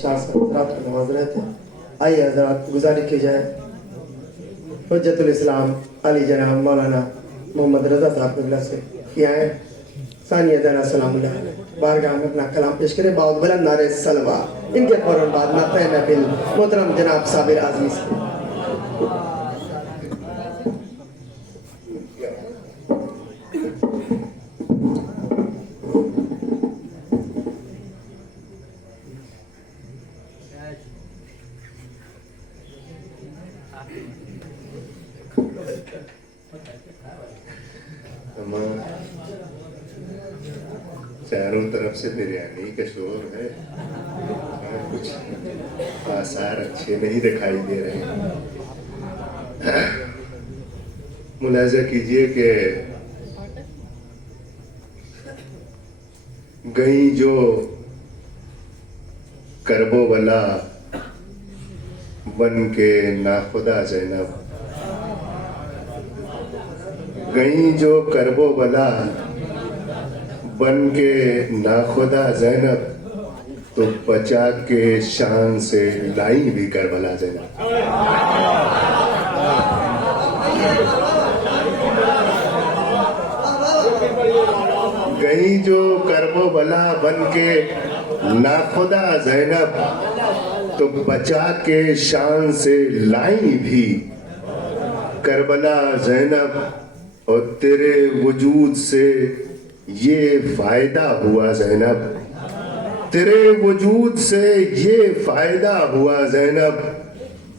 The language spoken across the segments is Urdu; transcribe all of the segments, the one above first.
شاہ صاحب رات کو نماز رہے تھے. آئیے حضرات گزارش کی جائے حجت الاسلام علی جناب مولانا محمد رضا صاحب قبلہ سے یہ آئے ثانیہ دینا سلام اللہ علیہ بارگاہ میں اپنا کلام پیش کرے. باؤد بلند نعرے سلوہ. ان کے فوراً بعد نقطۂ محفل محترم جناب صابر عزیز. چاروں طرف سے بریانی کا شور ہے اور کچھ آثار اچھے نہیں دکھائی دے رہے. ملاحظہ کیجئے کہ گئیں جو کرب و بلا بن کے ناخدا زینب، گئیں جو کرب و بلا بن کے ناخدا زینب، تو بچا کے شان سے لائیں بھی کربلا زینب. گئیں جو کرب و بلا بن کے ناخدا زینب، تو بچا کے شان سے لائیں بھی کربلا زینب. اور تیرے وجود سے یہ فائدہ ہوا زینب، تیرے وجود سے یہ فائدہ ہوا زینب،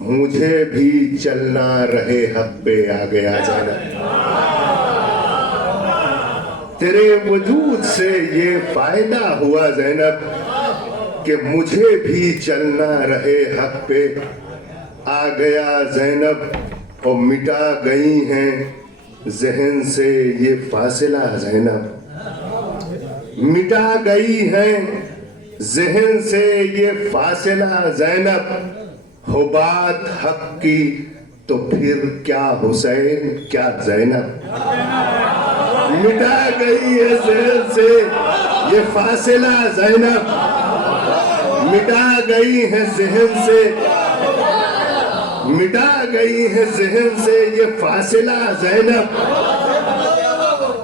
مجھے بھی چلنا رہے حق پہ آ گیا زینب. تیرے وجود سے یہ فائدہ ہوا زینب کہ مجھے بھی چلنا رہے حق پہ آ گیا زینب. اور مٹا گئی ہیں ذہن سے یہ فاصلہ زینب، مٹا گئی ہیں ذہن سے یہ فاصلہ زینب. ہو بات حق کی تو پھر کیا حسین کیا زینب. مٹا گئی ہے ذہن سے یہ فاصلہ زینب، مٹا گئی ہے ذہن سے، مٹا گئی ہے ذہن سے یہ فاصلہ زینب،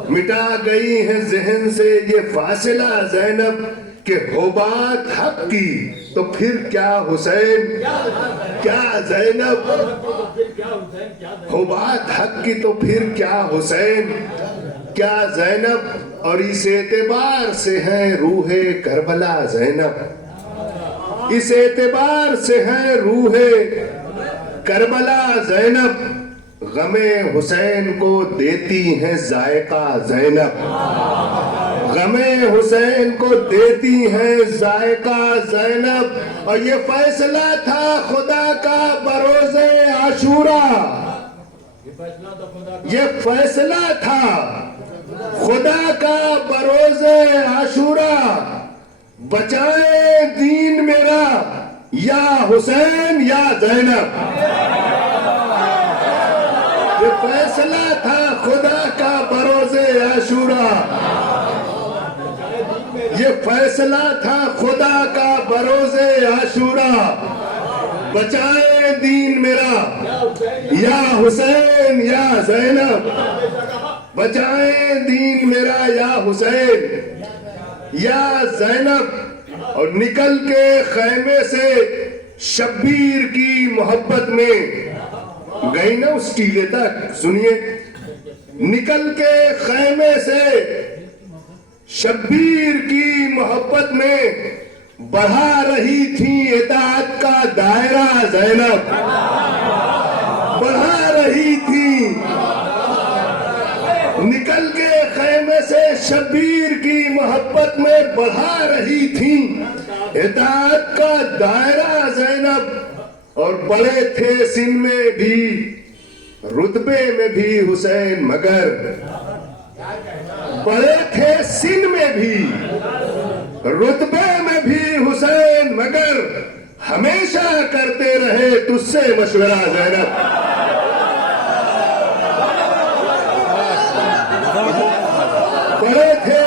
مٹا گئی ہے ذہن سے یہ فاصلہ زینب. کہ ہو بات حق کی تو پھر کیا حسین کیا زینب. ہو بات حق کی تو پھر کیا حسین کیا زینب. اور اس اعتبار سے ہے روح کربلا زینب، اس اعتبار سے ہے روح کربلا زینب. غم حسین کو دیتی ہیں ذائقہ زینب، غم حسین کو دیتی ہیں ذائقہ زینب. اور یہ فیصلہ تھا خدا کا بروز عاشورہ، یہ فیصلہ تھا خدا کا بروز عاشورہ. بچائے دین میرا یا حسین یا زینب. یہ فیصلہ تھا خدا کا بروز عاشورہ، یہ فیصلہ تھا خدا کا بروز عاشورہ. بچائے دین میرا یا حسین یا زینب، بچائے دین میرا یا حسین یا زینب. اور نکل کے خیمے سے شبیر کی محبت میں گئی نا اس ٹیلے تک. سنیے، نکل کے خیمے سے شبیر کی محبت میں بڑھا رہی تھی اطاعت کا دائرہ زینب، بڑھا رہی تھی. نکل کے خیمے سے شبیر کی محبت میں بڑھا رہی تھی اطاعت کا دائرہ زینب. اور بڑے تھے سن میں بھی رتبے میں بھی حسین، مگر بڑے تھے سن میں بھی رتبے میں بھی حسین، مگر ہمیشہ کرتے رہے تجھ سے مشورہ زینب. بڑے تھے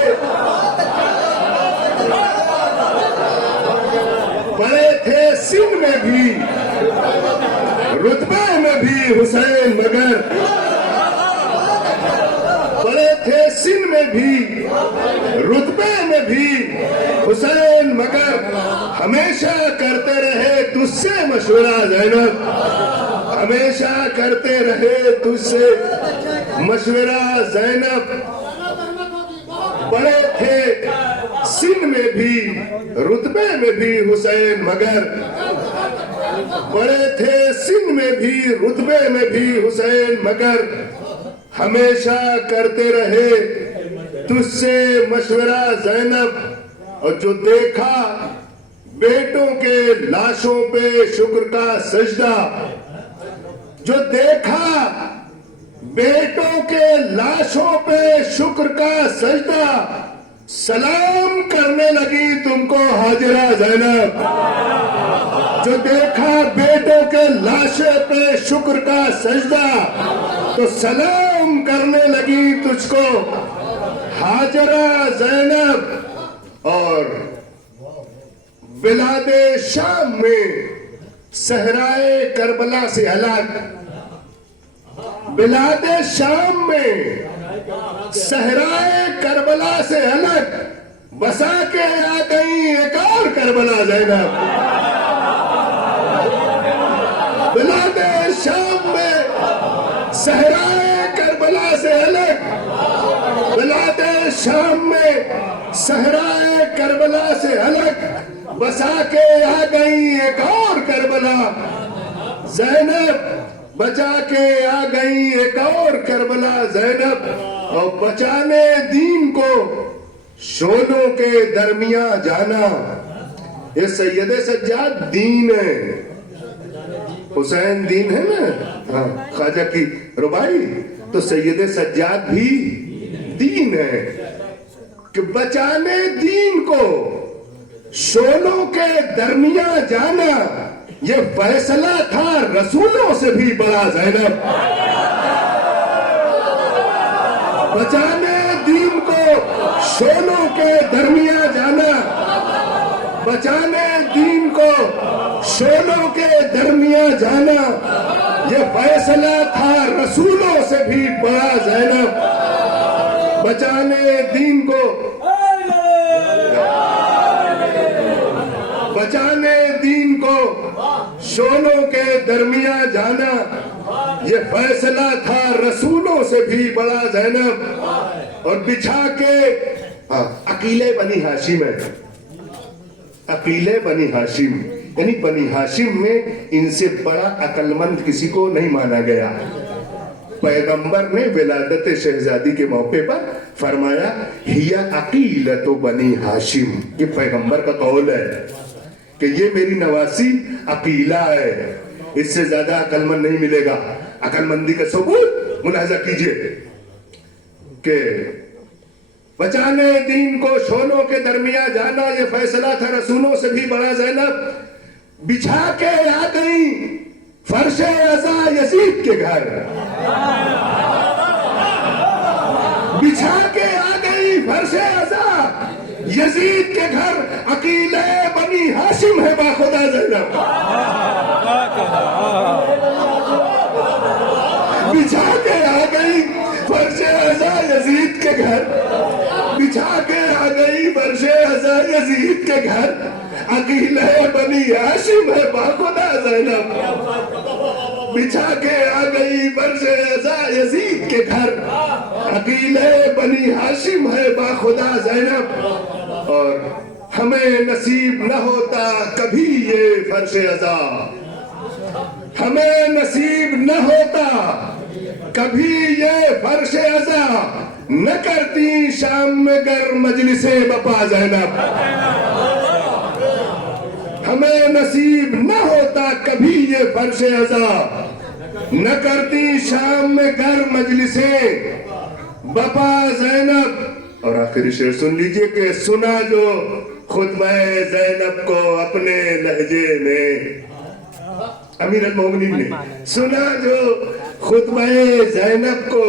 تھے سن میں بھی رتبے میں بھی حسین مگر بڑے تھے سن میں بھی رتبے میں بھی حسین مگر ہمیشہ کرتے رہے تجھ سے مشورہ زینب ہمیشہ کرتے رہے تجھ سے مشورہ زینب بڑے تھے سن میں بھی رتبے میں بھی حسین مگر بڑے تھے سن میں بھی رتبے میں بھی حسین مگر ہمیشہ کرتے رہے تجھ سے مشورہ زینب اور جو دیکھا بیٹوں کے لاشوں پہ شکر کا سجدہ جو دیکھا بیٹوں کے لاشوں پہ شکر کا سجدہ سلام کرنے لگی تم کو ہاجرہ زینب جو دیکھا بیٹوں کے لاشے پہ شکر کا سجدہ تو سلام کرنے لگی تجھ کو ہاجرہ زینب اور بلاد شام میں صحرائے کربلا سے الگ بلاد شام میں صحرائے کربلا سے الگ بسا کے آ گئی ایک اور کربلا زینب بلاد شام میں صحرائے کربلا سے الگ بلاد شام میں صحرائے کربلا سے الگ بسا کے آ گئی ایک اور کربلا زینب بچا کے آ گئی ایک اور کربلا زینب اور بچانے دین کو شولوں کے درمیان جانا یہ سید سجاد دین ہے حسین دین ہے نا خواجہ کی ربائی تو سید سجاد بھی دین ہے کہ بچانے دین کو شولوں کے درمیان جانا یہ فیصلہ تھا رسولوں سے بھی بڑا زینب بچانے دین کو شولوں کے درمیان جانا بچانے دین کو شولوں کے درمیان جانا یہ فیصلہ تھا رسولوں سے بھی بڑا زینب بچانے دین کو بچانے دین کو شولوں کے درمیان جانا یہ فیصلہ تھا رسولوں سے بھی بڑا زینب اور بچھا کے عقیلے بنی ہاشم ہے عقیلے بنی ہاشم یعنی بنی ہاشم میں ان سے بڑا عقل مند کسی کو نہیں مانا گیا پیغمبر نے ولادت شہزادی کے موقع پر فرمایا ہی عقیلۃ بنی ہاشم یہ پیغمبر کا قول ہے کہ یہ میری نواسی عقیلہ ہے اس سے زیادہ عقل مند نہیں ملے گا عقل مندی کا ثبوت ملاحظہ کیجئے کہ بچانے دین کو شولوں کے درمیان جانا یہ فیصلہ تھا رسولوں سے بھی بڑا زینب بچھا کے آ گئی فرش عزا یزید کے گھر بچھا کے آ گئی فرش عزا یزید کے گھر عقیلہ بنی ہاشم ہے باخدا زینب بچھا کے آ گئی فرش عزا یزید کے گھر بچھا کے آ گئی فرش عزا یزید کے گھر عقیلہ بنی ہاشم ہے باخدا زینب بچھا کے آ گئی فرش عزا یزید کے گھر عقیلہ بنی ہاشم ہے باخدا زینب اور ہمیں نصیب نہ ہوتا کبھی یہ فرش عزا ہمیں نصیب نہ ہوتا کبھی یہ فرش عزا نہ کرتی شام میں گر مجلس بپا زینب ہمیں نصیب نہ ہوتا کبھی یہ فرش عزا نہ کرتی شام میں گر مجلس بپا زینب اور آخری شعر سن لیجئے کہ سنا جو خطبہ زینب کو اپنے لہجے میں امیر المومنین نے سنا جو خطبہ زینب کو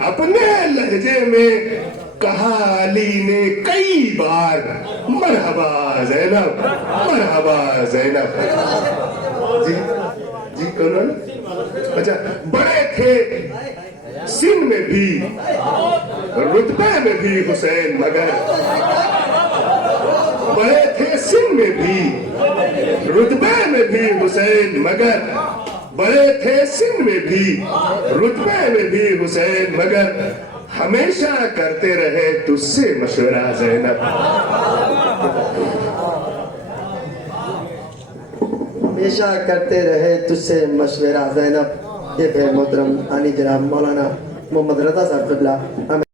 اپنے لہجے میں کہا علی نے کئی بار مرحبا زینب مرحبا زینب. جی کون؟ اچھا بڑے تھے سن میں بھی رتبے میں بھی حسین مگر بڑے تھے سن میں بھی رتبے میں بھی حسین مگر بڑے تھے سن میں بھی رتبے میں بھی حسین مگر ہمیشہ کرتے رہے تجھ سے مشورہ زینب. ہمیشہ کرتے رہے تجھ سے مشورہ زینب. یہ پھر محترم علی جناب مولانا محمد رضا صاحب قبلہ